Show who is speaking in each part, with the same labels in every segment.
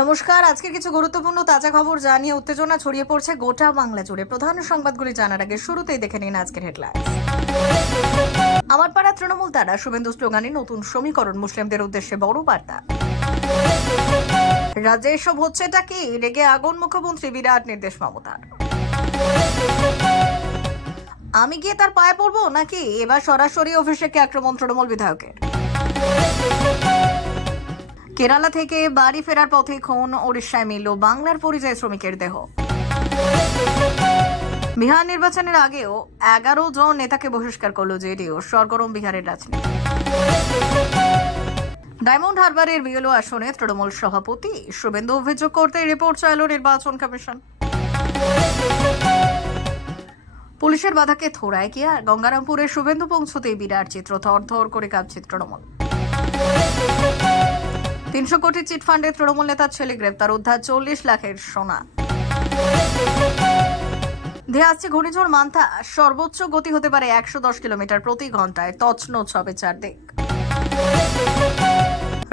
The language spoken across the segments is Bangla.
Speaker 1: নমস্কার আজকে কিছু গুরুত্বপূর্ণ তাজা খবর জানিয়ে উত্তেজনা ছড়িয়ে পড়ছে গোটা বাংলা জুড়ে। প্রধান সংবাদগুলি জানার আগে শুরুতেই দেখে নিন আজকের হেডলাইন। আমার পাড়া তৃণমূল তারা শুভেন্দু স্লোগানে নতুন সমীকরণ, মুসলিমদের উদ্দেশ্যে বড় বার্তা। রাজ্যে এসব হচ্ছেটা কি? রেগে আগুন, মুখ্যমন্ত্রী বিরাট নির্দেশ মমতার আমি গিয়ে তার পায়ে পড়ব নাকি? এবার সরাসরি অভিষেকে আক্রমণ তৃণমূল বিধায়কের। কেরালা থেকে বাড়ি ফেরার পথে খুন ওড়িশায় মিলল বাংলার পরিযায়ী শ্রমিকের দেহ। বিহার নির্বাচনের আগেও এগারো জন নেতাকে বহিষ্কার করল জেডিও সরগরম বিহারের রাজনীতি। ডায়মন্ড হারবারের বিএলও আসনে তৃণমূল সভাপতি শুভেন্দু অভিযোগ করতে রিপোর্ট চাইল নির্বাচন কমিশন। পুলিশের বাধাকে থোড়ায় আর? গঙ্গারামপুরে শুভেন্দু পৌঁছতেই বিরাট চিত্র থর থর করে কাঁপছে তৃণমূল। তিনশো কোটি চিটফান্ডে তৃণমূল নেতার ছেলে গ্রেপ্তার, উদ্ধার চল্লিশ লাখের সোনা। ধেয়ে আসছে ঘূর্ণিঝড় মান্থা, সর্বোচ্চ গতি হতে পারে একশো দশ কিলোমিটার প্রতি ঘন্টায়, তছনছ হবে চারদিক।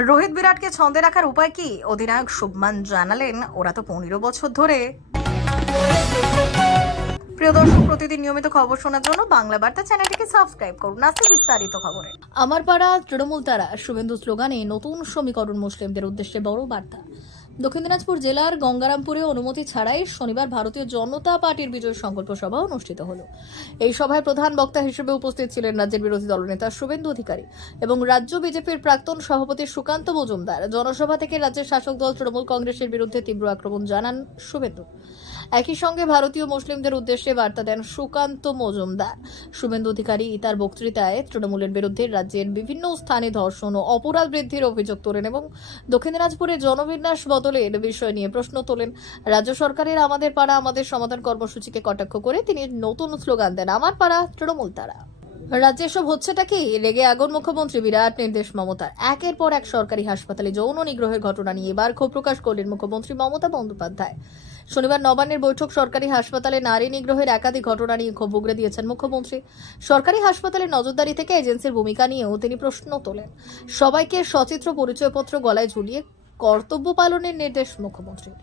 Speaker 1: রোহিত বিরাটকে ছন্দে রাখার উপায় কি? অধিনায়ক শুভমান জানালেন, ওরা তো পনেরো বছর ধরে। প্রতিদিন নিয়মিত খবর শোনার জন্য বাংলা বার্তা সাবস্ক্রাইব করুন। বিস্তারিত খবরে। তৃণমূল শুভেন্দু নতুন সমীকরণ মুসলিমদের উদ্দেশ্যে বড় বার্তা। দক্ষিণ দিনাজপুর জেলার গঙ্গারামপুরে অনুমতি ছাড়াই শনিবার ভারতীয় জনতা পার্টির বিজয় সংকল্প সভা অনুষ্ঠিত হলো। এই সভায় প্রধান বক্তা হিসেবে উপস্থিত ছিলেন রাজ্যের বিরোধী দলনেতা শুভেন্দু অধিকারী এবং রাজ্য বিজেপির প্রাক্তন সভাপতি সুকান্ত মজুমদার। জনসভা থেকে রাজ্যের শাসক দল তৃণমূল কংগ্রেসের বিরুদ্ধে তীব্র আক্রমণ জানান শুভেন্দু। একই সঙ্গে ভারতীয় মুসলিমদের উদ্দেশ্যে বার্তা দেন সুকান্ত মজুমদার। শুভেন্দু অধিকারী তার বক্তৃতায় তৃণমূলের বিরুদ্ধে রাজ্যের বিভিন্ন স্থানে ধর্ষণ ও অপরাধ বৃদ্ধির অভিযোগ তোলেন এবং দক্ষিণ দিনাজপুরে জনবিন্যাস বদলের বিষয় নিয়ে প্রশ্ন তোলেন। রাজ্য সরকারের আমাদের পাড়া, আমাদের সমাধান কর্মসূচিকে কটাক্ষ করে তিনি নতুন স্লোগান দেন। আমার পাড়া, তৃণমূল তারা। রাজ্যে সব হচ্ছেটা কি? রেগে আগুন মুখ্যমন্ত্রী বিরাট নির্দেশ মমতার। একের পর এক সরকারি হাসপাতালে যৌন নিগ্রহের ঘটনা নিয়ে এবার ক্ষোভ প্রকাশ করলেন মুখ্যমন্ত্রী মমতা বন্দ্যোপাধ্যায়। শনিবার নবান্নের বৈঠক সরকারি হাসপাতালে নারী নিগ্রহের একাধিক ঘটনা নিয়ে ক্ষোভ উগড়ে দিয়েছেন মুখ্যমন্ত্রী। সরকারি হাসপাতালের নজরদারি থেকে এজেন্সির ভূমিকা নিয়েও তিনি প্রশ্ন তোলেন। সবাইকে সচিত্র পরিচয়পত্র গলায় ঝুলিয়ে কর্তব্য পালনের নির্দেশ মুখ্যমন্ত্রীর।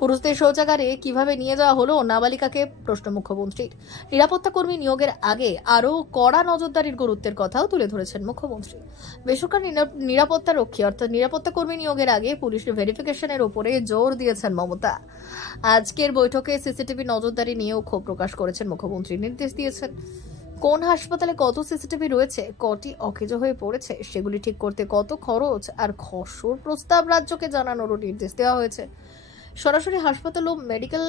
Speaker 1: পুরুষদের শৌচাগারে কীভাবে নিয়ে যাওয়া হলো নাবালিকাকে? প্রশ্ন মুখ্যমন্ত্রীর। নিরাপত্তা কর্মী নিয়োগের আগে আরও কড়া নজরদারির গুরুত্বের কথাও তুলে ধরেছেন মুখ্যমন্ত্রী। বেসরকারি নিরা- নিরাপত্তা রক্ষী অর্থাৎ নিরাপত্তা কর্মী নিয়োগের আগে পুলিশের ভেরিফিকেশনের উপরে জোর দিয়েছেন মমতা। আজকের বৈঠকে সিসিটিভি নজরদারি নিয়েও ক্ষোভ প্রকাশ করেছেন মুখ্যমন্ত্রী। নির্দেশ দিয়েছেন, কোন হাসপাতালে কত সিসিটিভি রয়েছে, কটি অকেজো হয়ে পড়েছে, সেগুলি ঠিক করতে কত খরচ, আর খসড় প্রস্তাব রাজ্যকে জানানোরও নির্দেশ দেওয়া হয়েছে। সরাসরি হাসপাতাল ও মেডিকেল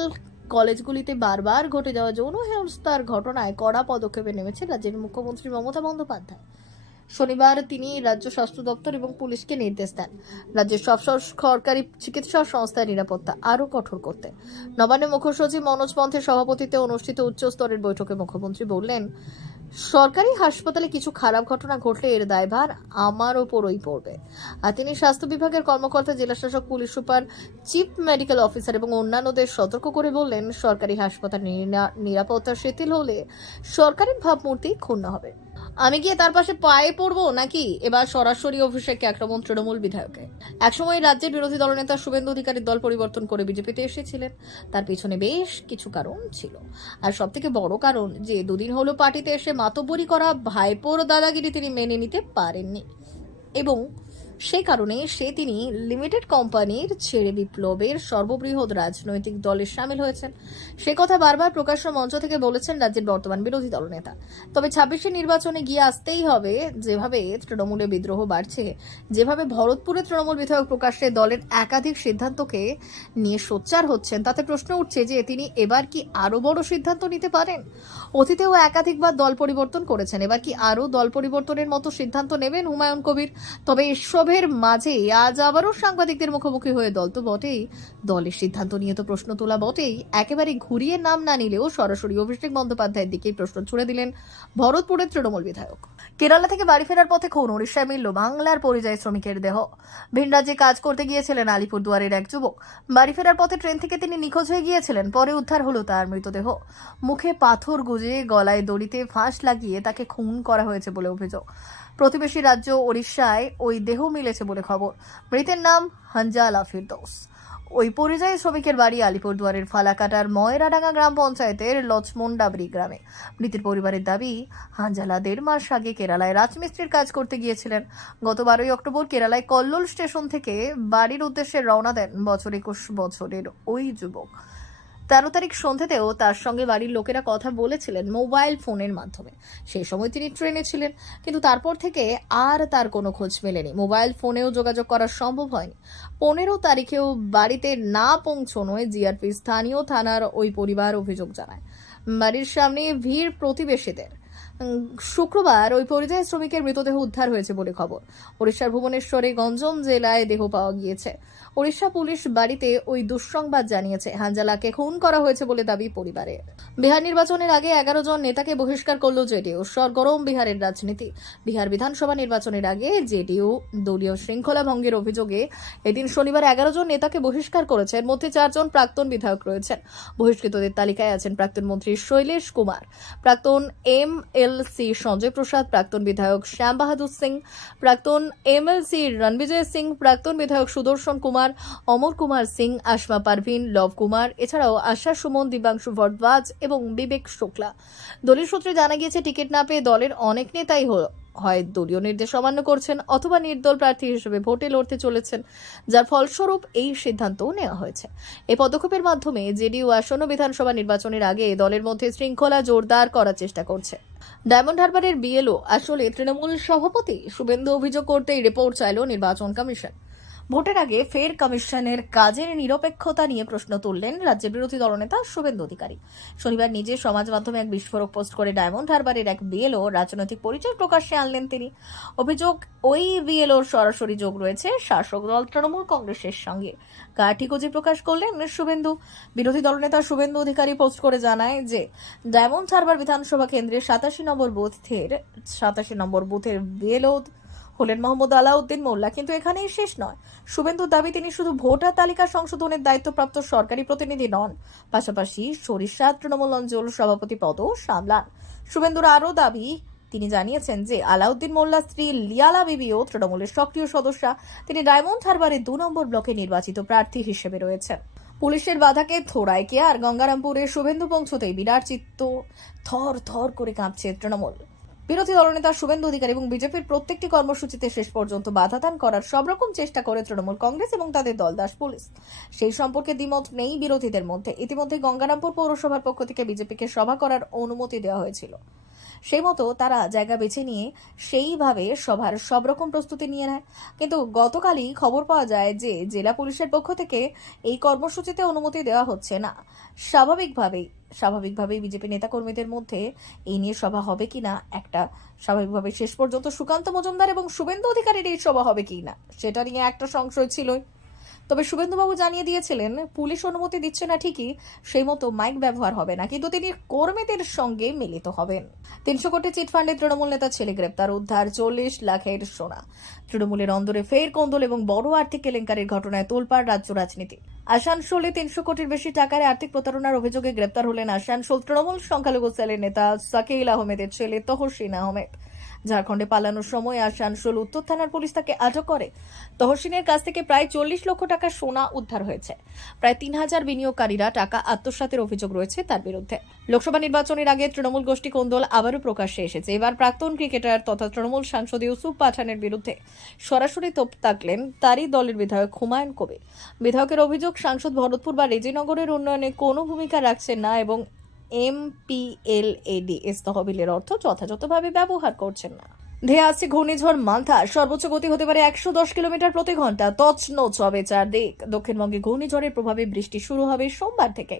Speaker 1: কলেজগুলিতে বারবার ঘটে যাওয়া যৌন হেনস্থার ঘটনায় কড়া পদক্ষেপে নেমেছে রাজ্যের মুখ্যমন্ত্রী মমতা বন্দ্যোপাধ্যায়। শনিবার তিনি রাজ্য স্বাস্থ্য দপ্তর এবং পুলিশকে নির্দেশ দেন। রাজ্যের সব সরকারি চিকিৎসা সংস্থার নিরাপত্তা আরও কঠোর করতে। নবান্নে মুখ্য সচিব মনোজ পন্থের সভাপতিত্বে অনুষ্ঠিত উচ্চস্তরের বৈঠকে মুখ্যমন্ত্রী বললেন, সরকারি হাসপাতালে কিছু খারাপ ঘটনা ঘটলে এর দায়ভার আমার ওপরই পড়বে। আর তিনি স্বাস্থ্য বিভাগের কর্মকর্তা, জেলাশাসক, police super, chief medical officer এবং অন্যান্যদের সতর্ক করে বললেন, সরকারি হাসপাতাল নিরাপত্তা শিথিল হলে সরকারি ভাবমূর্তি ক্ষুণ্ণ হবে। আমি গিয়ে তার পাশে পায়ে পড়ব নাকি? এবার সরাসরি অভিষেককে আক্রমণ তৃণমূল বিধায়কে একসময় রাজ্যের বিরোধী দলনেতা শুভেন্দু অধিকারীর দল পরিবর্তন করে বিজেপিতে এসেছিলেন। তার পিছনে বেশ কিছু কারণ ছিল। আর সব থেকে বড় কারণ যে, দুদিন হলো পার্টিতে এসে মাতব্বরি করা ভাইপোর দাদাগিরি তিনি মেনে নিতে পারেননি। এবং সেই কারণে সে তিনি লিমিটেড কোম্পানির ছেড়ে বিপ্লবের সর্ববৃহৎ রাজনৈতিক দলে সামিল হয়েছেন। সে কথা বারবার প্রকাশ্য মঞ্চ থেকে বলেছেন রাজ্যের বর্তমান বিরোধী দলনেতা। তবে ছাব্বিশে নির্বাচনে গিয়ে আসতেই হবে যেভাবে তৃণমূলে বিদ্রোহ বাড়ছে, যেভাবে ভরতপুরে তৃণমূল বিধায়ক প্রকাশ্যে দলের একাধিক সিদ্ধান্তকে নিয়ে সোচ্চার হচ্ছেন, তাতে প্রশ্ন উঠছে যে তিনি এবার কি আরও বড় সিদ্ধান্ত নিতে পারেন? অতীতেও একাধিকবার দল পরিবর্তন করেছেন, এবার কি আরও দল পরিবর্তনের মতো সিদ্ধান্ত নেবেন হুমায়ুন কবির? তবে এসবের মাঝে আজ আবারও সাংবাদিকদের মুখোমুখি হয়ে দল তো বটেই। দলের সিদ্ধান্ত নিয়ে তো প্রশ্ন তোলা বটেই। একেবারে ঘুরিয়ে নাম না নিলেও সরাসরি অভিষেক বন্দ্যোপাধ্যায়ের দিকেই প্রশ্ন ছুড়ে দিলেন ভরতপুরের তৃণমূল বিধায়ক। কেরালা থেকে বাড়ি ফেরার পথে খুন, উড়িষ্যায় মিলল বাংলার পরিযায়ী শ্রমিকের দেহ। ভিন রাজ্যে কাজ করতে গিয়েছিলেন আলিপুরদুয়ারের এক যুবক। বাড়ি ফেরার পথে ট্রেন থেকে তিনি নিখোঁজ হয়ে গিয়েছিলেন, পরে উদ্ধার হলো তার মৃতদেহ। মুখে পাথর গুজে গলায় দড়িতে ফাঁস লাগিয়ে তাকে খুন করা হয়েছে বলে অভিযোগ। প্রতিবেশী রাজ্য ওড়িশায় ওই দেহ মিলেছে বলে খবর। মৃতের নাম হানজালা ফিরদৌস। ওই পরিযায়ী শ্রমিকের বাড়ি আলিপুরদুয়ারের ফালাকাটার ময়রাডাঙ্গা গ্রাম পঞ্চায়েতের লচমন্ডাবরি গ্রামে। মৃতের পরিবারের দাবি হাঞ্জালা দেড় মাস আগে কেরালায় রাজমিস্ত্রির কাজ করতে গিয়েছিলেন। গত বারোই অক্টোবর কেরালায় কল্লোল স্টেশন থেকে বাড়ির উদ্দেশ্যে রওনা দেন বছর একুশ বছরের ওই যুবক। তেরো তারিখ সন্ধ্যেতেও তার সঙ্গে বাড়ির লোকেরা কথা বলেছিলেন মোবাইল ফোনের মাধ্যমে। সেই সময় তিনি ট্রেনে ছিলেন, কিন্তু তারপর থেকে আর তার কোনো খোঁজ মেলেনি। মোবাইল ফোনেও যোগাযোগ করা সম্ভব হয়নি। পনেরো তারিখেও বাড়িতে না পৌঁছনোয় জিআরপি স্থানীয় থানার ওই পরিবার অভিযোগ জানায়। বাড়ির সামনে ভিড় প্রতিবেশীদের। শুক্রবার ওই পরিযায়ী শ্রমিকের মৃতদেহ উদ্ধার হয়েছে বলে খবর। ওড়িশার ভুবনেশ্বরে গঞ্জম জেলায় দেহ পাওয়া গিয়েছে। ওড়িশা পুলিশ বাড়িতে ওই দুঃসংবাদ জানিয়েছে। হাঞ্জালাকে খুন করা হয়েছে বলে দাবি পরিবারের। বিহার নির্বাচনের আগে এগারো জন নেতাকে বহিষ্কার করল জেডিইউ। সরগরম বিহারের রাজনীতি। বিহার বিধানসভা নির্বাচনের আগে জেডিইউ দলীয় শৃঙ্খলা ভঙ্গের অভিযোগে এদিন শনিবার এগারো জন নেতাকে বহিষ্কার করেছে। এর মধ্যে চারজন প্রাক্তন বিধায়ক রয়েছেন। বহিষ্কৃতদের তালিকায় আছেন প্রাক্তন মন্ত্রী শৈলেশ কুমার, প্রাক্তন M L C Sanjay Prasad, প্রাক্তন বিধায়ক শ্যাম বাহাদুর সিং, প্রাক্তন M L C Ranbijay Singh, প্রাক্তন বিধায়ক সুদর্শন কুমার অমর কুমার সিং, আসমা পারভিন, লব কুমার, এছাড়াও আশা সুমন, দিবাংশু ভরদ্বাজ এবং বিবেক শুক্লা। দলীয় সূত্রে জানা গিয়েছে, টিকিট না পেয়ে দলের অনেক নেতাই হয় দলীয় নির্দেশ অমান্য করছেন অথবা নির্দল প্রার্থী হিসেবে ভোটে লড়তে চলেছেন, যার ফলস্বরূপ এই সিদ্ধান্ত নেওয়া হয়েছে। এই পদক্ষেপের মাধ্যমে জেডিইউ আসন্ন বিধানসভা নির্বাচনের আগে দলের মধ্যে শৃঙ্খলা জোরদার করার চেষ্টা করছে। ডায়মন্ড হারবারের বিএলও আসলে তৃণমূল সভাপতি, শুভেন্দু অভিযোগ করতেই রিপোর্ট চাইল নির্বাচন কমিশন। ভোটের আগে ফের কমিশনের কাজের নিরপেক্ষতা নিয়ে প্রশ্ন তুললেন রাজ্যের বিরোধী দলনেতা শুভেন্দু অধিকারী। শনিবার নিজে সমাজ মাধ্যমে এক বিস্ফোরক পোস্ট করে ডায়মন্ড হারবারের এক বিএলও রাজনৈতিক পরিচয় প্রকাশ্যে আনলেন তিনি। অভিযোগ, ওই বিএলওর সরাসরি যোগ রয়েছে শাসক দল তৃণমূল কংগ্রেসের সঙ্গে। কাঠি খুঁজে প্রকাশ করলেন শুভেন্দু। বিরোধী দলনেতা শুভেন্দু অধিকারী পোস্ট করে জানায় যে, ডায়মন্ড হারবার বিধানসভা কেন্দ্রের সাতাশি নম্বর বুথের, সাতাশি নম্বর বুথের বিএলও হলেন মোহাম্মদ আলাউদ্দিন মোল্লা। কিন্তু এখানেই শেষ নয়। শুভেন্দুর দাবি, তিনি শুধু ভোটার তালিকা সংশোধনের দায়িত্বপ্রাপ্ত সরকারি প্রতিনিধি নন, পাশাপাশি সরিষা, তৃণমূল অঞ্চল সভাপতি পদও সামলান। শুভেন্দুর আরও দাবি, তিনি জানিয়েছেন যে আলাউদ্দিন মোল্লা স্ত্রী লিয়ালা বিবিও তৃণমূলের সক্রিয় সদস্যা। তিনি ডায়মন্ড হারবারের দু নম্বর ব্লকে নির্বাচিত প্রার্থী হিসেবে রয়েছেন। পুলিশের বাধাকে থোড়াইকে আর গঙ্গারামপুরে শুভেন্দু পৌঁছতেই বিরাট চিত্ত। থর থর করে কাঁপছে তৃণমূল। বিরোধী দলনেতা শুভেন্দু অধিকারী এবং বিজেপির প্রত্যেকটি কর্মসূচিতে শেষ পর্যন্ত বাধা দান করার সব রকম চেষ্টা করে তৃণমূল কংগ্রেস এবং তাদের দলদাস পুলিশ। সেই সম্পর্কে দ্বিমত নেই বিরোধীদের মধ্যে। ইতিমধ্যে গঙ্গারামপুর পৌরসভার পক্ষ থেকে বিজেপিকে সভা করার অনুমতি দেওয়া হয়েছিল। সেই মতো তারা জায়গা বেছে নিয়ে সেইভাবে সভার সব রকম প্রস্তুতি নিয়ে নেয়। কিন্তু গতকালই খবর পাওয়া যায় যে জেলা পুলিশের পক্ষ থেকে এই কর্মসূচিতে অনুমতি দেওয়া হচ্ছে না। স্বাভাবিকভাবেই স্বাভাবিকভাবেই বিজেপি নেতাকর্মীদের মধ্যে এই নিয়ে সভা হবে কিনা, একটা স্বাভাবিকভাবে শেষ পর্যন্ত সুকান্ত মজুমদার এবং শুভেন্দু অধিকারীর এই সভা হবে কিনা, সেটা নিয়ে একটা সংশয় ছিলই। তবে শুভেন্দুবাবু জানিয়ে দিয়েছিলেন, পুলিশ অনুমতি দিচ্ছে না ঠিকই, সেই মতো মাইক ব্যবহার হবে না, কিন্তু তিনি কর্মীদের সঙ্গে মিলিত হবেন। তিনশো কোটি চিটফান্ডে তৃণমূল নেতা ছেলে গ্রেপ্তার, উদ্ধার চল্লিশ লাখের সোনা। তৃণমূলের অন্দরে ফের কন্দল এবং বড় আর্থিক কেলেঙ্কারির ঘটনায় তোলপাড় রাজ্য রাজনীতি। আসানসোলে তিনশো কোটির বেশি টাকার আর্থিক প্রতারণার অভিযোগে গ্রেপ্তার হলেন আসানসোল তৃণমূল সংখ্যালঘু সেলের নেতা সাকিল আহমেদের ছেলে তহসিন আহমেদ। ঝাড়খণ্ডে পালানোর সময় আসানসোল উত্তর থানার পুলিশ তাকে আটক করে। তহসিনের কাছ থেকে প্রায় চল্লিশ লক্ষ টাকা সোনা উদ্ধার হয়েছে। প্রায় তিন হাজার বিনিয়োগকারীরা টাকা আত্মসাতের অভিযোগ রয়েছে তার বিরুদ্ধে। লোকসভা নির্বাচনের আগে তৃণমূল গোষ্ঠী কোন্দল আবারও প্রকাশ্যে এসেছে। এবার প্রাক্তন ক্রিকেটার তথা তৃণমূল সাংসদ ইউসুফ পাঠানের বিরুদ্ধে সরাসরি তোপ তাকলেন তারই দলের বিধায়ক হুমায়ুন কবির। বিধায়কের অভিযোগ, সাংসদ ভরতপুর বা রেজিনগরের উন্নয়নে কোনো ভূমিকা রাখছেন না এবং এমপিএলএডিএস তহবিলের অর্থ যথাযথভাবে ব্যবহার করছেন না। ধেয়ে আসছে ঘূর্ণিঝড় মান্থা সর্বোচ্চ গতি হতে পারে একশো দশ কিলোমিটার প্রতি ঘণ্টা। তছনছ হবে চারদিক। দক্ষিণবঙ্গে ঘূর্ণিঝড়ের প্রভাবে বৃষ্টি শুরু হবে সোমবার থেকে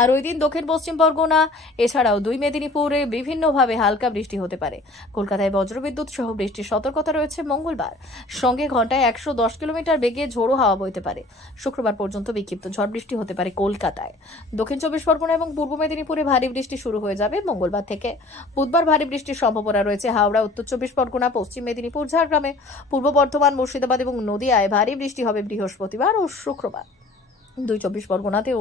Speaker 1: আর ওই দিন দক্ষিণ পশ্চিম পরগনা এছাড়াও দুই মেদিনীপুরে বিভিন্নভাবে হালকা বৃষ্টি হতে পারে। কলকাতায় বজ্রবিদ্যুৎ সহ বৃষ্টির সতর্কতা রয়েছে মঙ্গলবার। সঙ্গে ঘন্টায় একশো দশ কিলোমিটার বেগে ঝোড়ো হাওয়া বইতে পারে। শুক্রবার পর্যন্ত বিক্ষিপ্ত ঝড় বৃষ্টি হতে পারে কলকাতায়। দক্ষিণ চব্বিশ পরগনা এবং পূর্ব মেদিনীপুরে ভারী বৃষ্টি শুরু হয়ে যাবে মঙ্গলবার থেকে। বুধবার ভারী বৃষ্টির সম্ভাবনা রয়েছে হাওড়া, উত্তর চব্বিশ পরগনা, পশ্চিম মেদিনীপুর, ঝাড়গ্রামে। পূর্ব বর্ধমান, মুর্শিদাবাদ এবং নদিয়ায় ভারী বৃষ্টি হবে বৃহস্পতিবার ও শুক্রবার। দুই চব্বিশ পরগনাতেও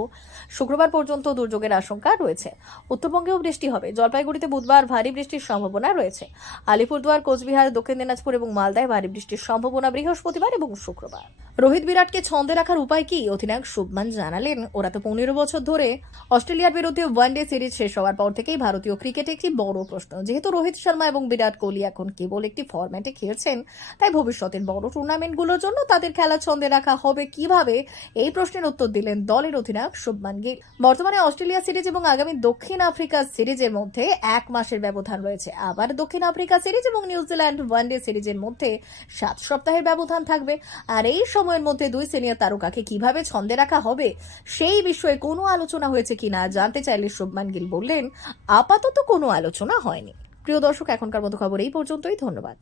Speaker 1: শুক্রবার পর্যন্ত দুর্যোগের আশঙ্কা রয়েছে। উত্তরবঙ্গেও বৃষ্টি হবে। জলপাইগুড়িতে বুধবার ভারী বৃষ্টির সম্ভাবনা রয়েছে। আলিপুরদুয়ার, কোচবিহার, দক্ষিণ দিনাজপুর এবং মালদায় ভারী বৃষ্টির সম্ভাবনা বৃহস্পতিবার এবং শুক্রবার। রোহিত বিরাটকে ছন্দে রাখার উপায় কি? অধিনায়ক শুভমান জানালেন, ওরা তো পনেরো বছর ধরে অস্ট্রেলিয়ার বিরুদ্ধে ওয়ানডে সিরিজ শেষ হওয়ার পর থেকেই ভারতীয় ক্রিকেটে একটি বড় প্রশ্ন। যেহেতু রোহিত শর্মা এবং বিরাট কোহলি এখন কেবল একটি ফরম্যাটে খেলছেন, তাই ভবিষ্যতের বড় টুর্নামেন্টগুলোর জন্য তাদের খেলা ছন্দে রাখা হবে কীভাবে? এই প্রশ্নের উত্তর দিলেন দলের অধিনায়ক শুভমান গিল। বর্তমানে অস্ট্রেলিয়া সিরিজ এবং আগামী দক্ষিণ আফ্রিকা সিরিজের মধ্যে এক মাসের ব্যবধান রয়েছে। আবার দক্ষিণ আফ্রিকা সিরিজ এবং নিউজিল্যান্ড ওয়ানডে সিরিজের মধ্যে সাত সপ্তাহের ব্যবধান থাকবে। আর এই সময়ের মধ্যে দুই সিনিয়র তারকাকে কীভাবে ছন্দে রাখা হবে সেই বিষয়ে কোনো আলোচনা হয়েছে কিনা জানতে চাইলে শুভমান গিল বললেন, আপাতত কোনো আলোচনা হয়নি। প্রিয় দর্শক, এখনকার মতো খবর এই পর্যন্তই। ধন্যবাদ।